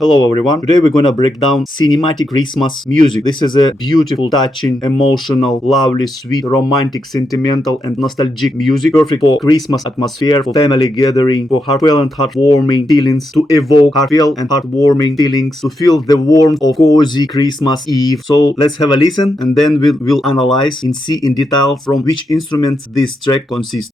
Hello everyone, today we're gonna break down cinematic Christmas music. This is a beautiful, touching, emotional, lovely, sweet, romantic, sentimental and nostalgic music, perfect for Christmas atmosphere, for family gathering, for heartfelt and heartwarming feelings, to evoke heartfelt and heartwarming feelings, to feel the warmth of cozy Christmas Eve. So let's have a listen and then we'll analyze and see in detail from which instruments this track consists.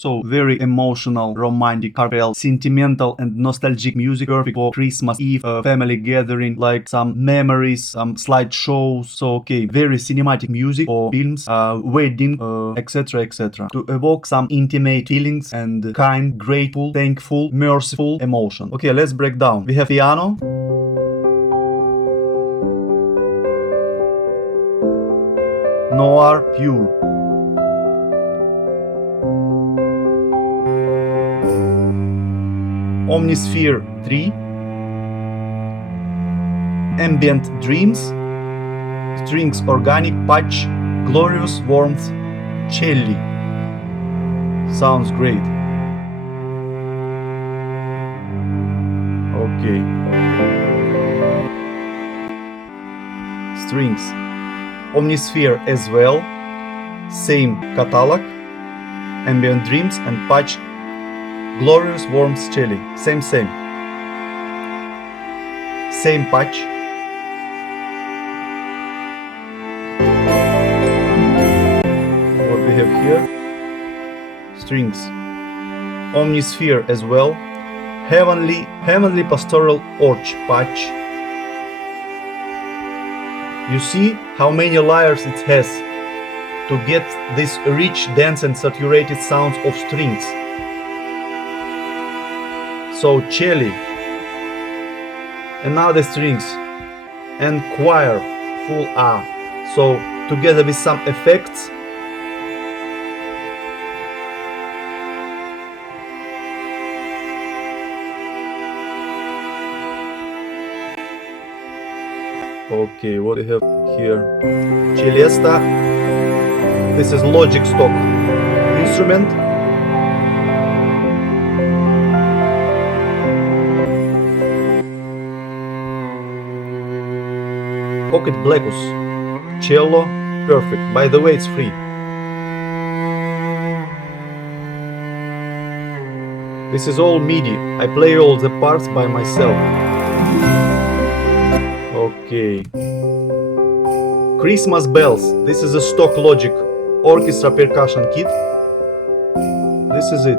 So very emotional, romantic, heartfelt, sentimental and nostalgic music, perfect for Christmas Eve, family gathering, like some memories, some slideshows. So okay, very cinematic music for films, wedding, etc. etc. To evoke some intimate feelings and kind, grateful, thankful, merciful emotion. Okay, let's break down. We have piano, noir, pure. Omnisphere 3, Ambient Dreams, Strings Organic Patch, Glorious Warmth, Celli. Sounds great. Okay. Strings. Omnisphere as well. Same catalog. Ambient Dreams and Patch, Glorious Warmth Celli. Same. Same patch. What we have here? Strings. Omnisphere as well. Heavenly Pastoral Orch patch. You see how many layers it has to get this rich, dense and saturated sounds of strings. So celli, another strings, and choir, full A. So together with some effects. Okay, what do we have here? Celesta. This is Logic stock instrument. Pocket Blackus, cello, perfect. By the way, it's free. This is all MIDI. I play all the parts by myself. Okay. Christmas bells. This is a stock Logic orchestra percussion kit. This is it.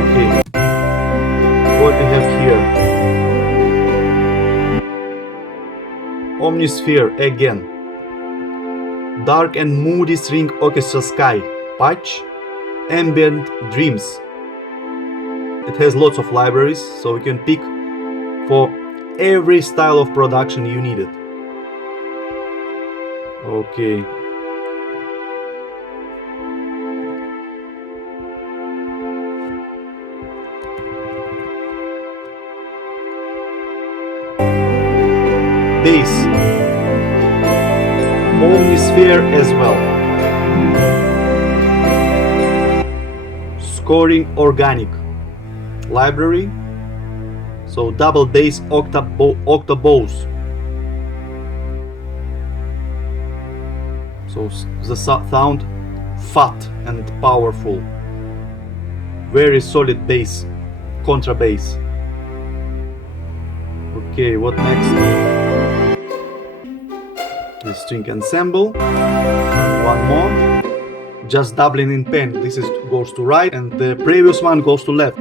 Okay, what we have here? Omnisphere again. Dark and moody string orchestra sky. Patch. Ambient dreams. It has lots of libraries, so you can pick for every style of production you need it. Okay. Bass. Omnisphere as well. Scoring organic. Library. So double bass octabows. So the sound fat and powerful. Very solid bass. Contrabass. Okay, what next? The string ensemble. One more. Just doubling in pen. This goes to right and the previous one goes to left.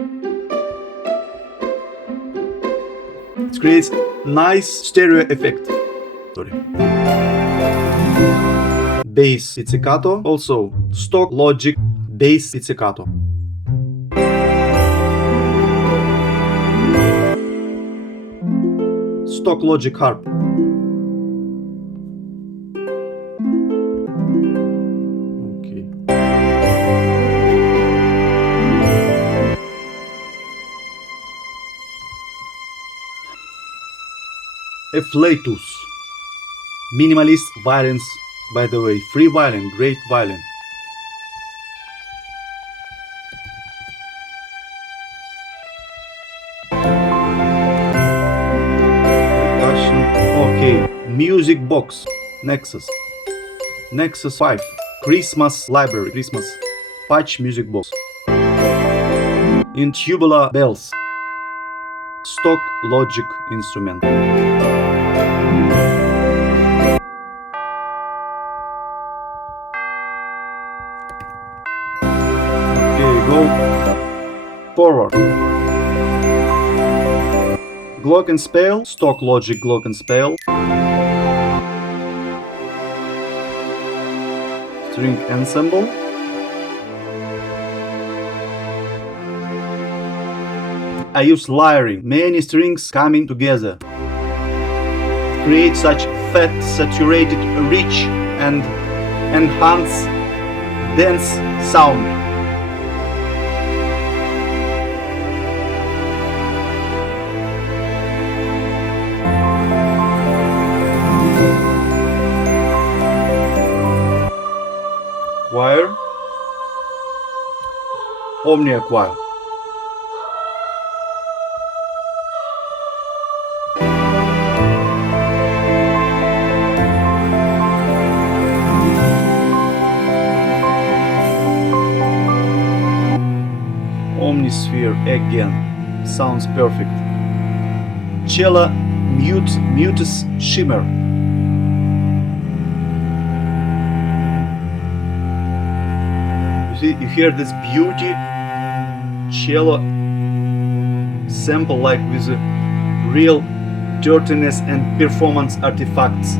It creates nice stereo effect. Sorry. Bass pizzicato. Also stock Logic bass pizzicato. Stock Logic harp. Okay. A flatus. Minimalist violins, by the way. Free violin, great violin. Okay, music box, Nexus 5, Christmas library, Christmas patch music box. In tubular bells, stock Logic instrument. Okay, go forward. Glockenspiel, stock Logic Glockenspiel. String ensemble. I use layering, many strings coming together. Create such fat, saturated, rich and enhanced, dense sound. Choir, Omnia choir. Omnisphere again, sounds perfect. Cello mutus shimmer. You hear this beauty cello sample like with real dirtiness and performance artifacts.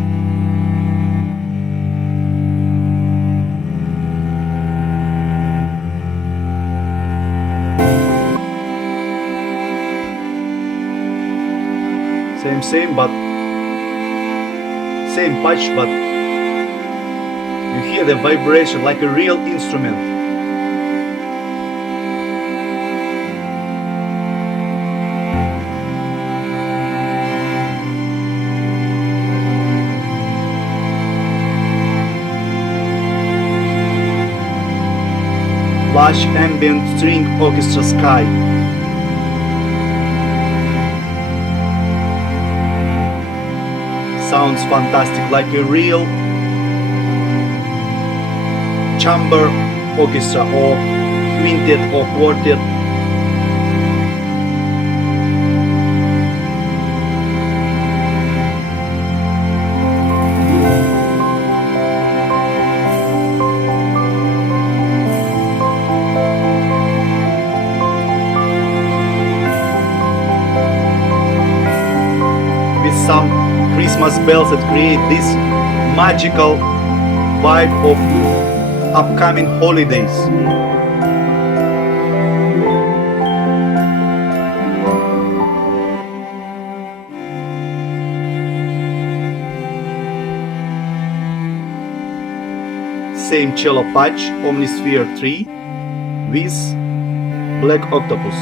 Same but same patch, but you hear the vibration like a real instrument. Lush ambient string orchestra sky. sounds fantastic, like a real chamber orchestra or quintet or quartet. With some Christmas bells that create this magical vibe of upcoming holidays. Same cello patch, Omnisphere 3 with Black Octopus.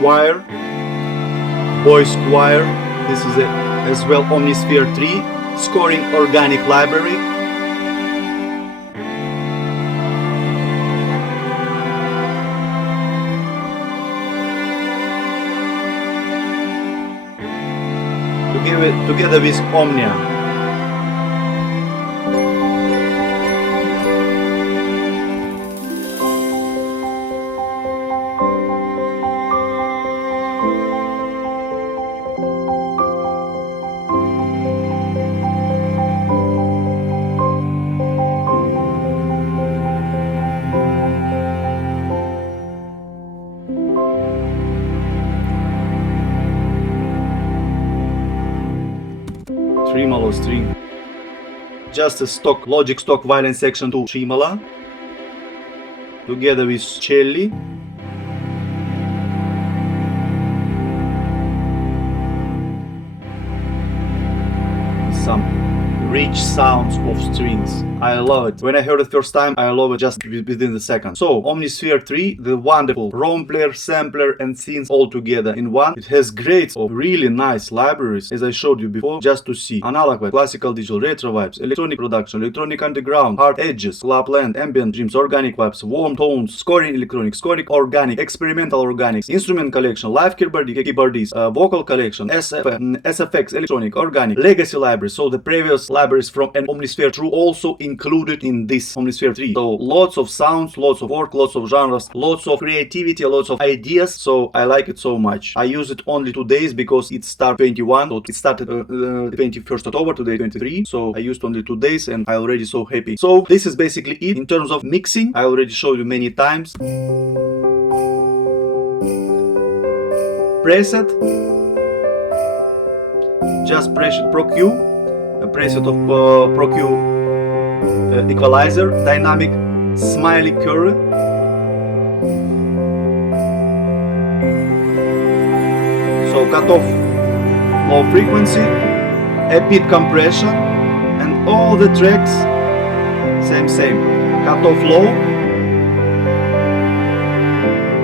Choir, voice choir. This is as well Omnisphere 3, scoring organic library. Together with Omnia. Tremolo string. Just a stock Logic stock violin section to tremolo. Together with cello. Some rich sounds of strings. I love it. When I heard it first time, I love it just within the second. So, Omnisphere 3, the wonderful ROM player, sampler, and synths all together in one. It has grades of really nice libraries, as I showed you before, just to see. Analog vibes, classical digital, retro vibes, electronic production, electronic underground, hard edges, clubland, ambient dreams, organic vibes, warm tones, scoring electronic, scoring organic, experimental organics, instrument collection, live keyboardists, vocal collection, SFX, electronic, organic, legacy libraries. So the previous libraries from an Omnisphere 2 also included in this Omnisphere 3. So lots of sounds, lots of work, lots of genres, lots of creativity, lots of ideas. So I like it so much. I use it only 2 days because it started 21. So it started 21st October, today 23. So I used only 2 days and I already so happy. So this is basically it in terms of mixing. I already showed you many times. Preset. Just press it Pro Q. A preset of Pro Q. Equalizer, dynamic, smiley curve. So cut off low frequency, a bit compression, and all the tracks same. Cut off low,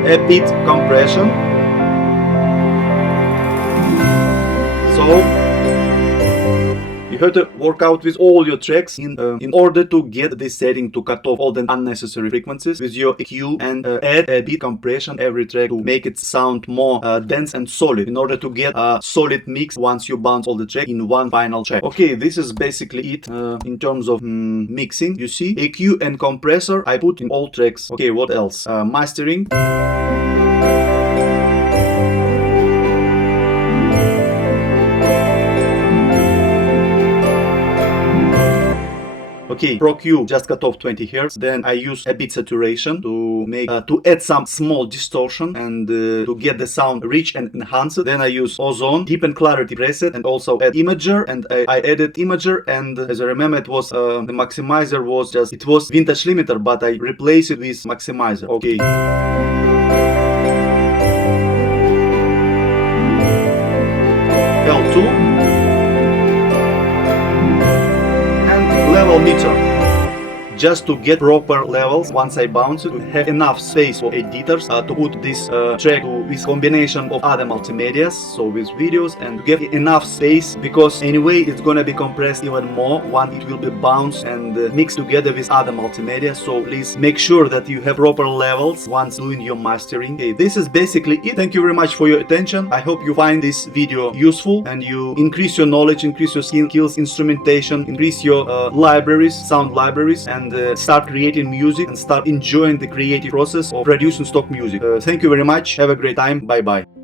a bit compression. So you have to work out with all your tracks in order to get this setting to cut off all the unnecessary frequencies with your EQ and add a bit compression every track to make it sound more dense and solid in order to get a solid mix once you bounce all the track in one final track. Okay, this is basically it in terms of mixing. You see, EQ and compressor I put in all tracks. Okay, what else? Mastering. Okay, Pro Q just cut off 20 Hz. Then I use a bit saturation to make to add some small distortion and to get the sound rich and enhanced. Then I use Ozone Deep and Clarity preset and also add Imager, and I added Imager, and as I remember it was the maximizer was just, it was vintage limiter, but I replaced it with maximizer. Okay. L2 and level meter. Just to get proper levels, once I bounce it, to have enough space for editors to put this track to this combination of other multimedias, so with videos, and to get enough space, because anyway it's gonna be compressed even more when it will be bounced and mixed together with other multimedia. So please make sure that you have proper levels once doing your mastering. Okay, this is basically it. Thank you very much for your attention. I hope you find this video useful and you increase your knowledge, increase your skills, instrumentation, increase your libraries, sound libraries, and start creating music and start enjoying the creative process of producing stock music. Thank you very much. Have a great time. Bye bye.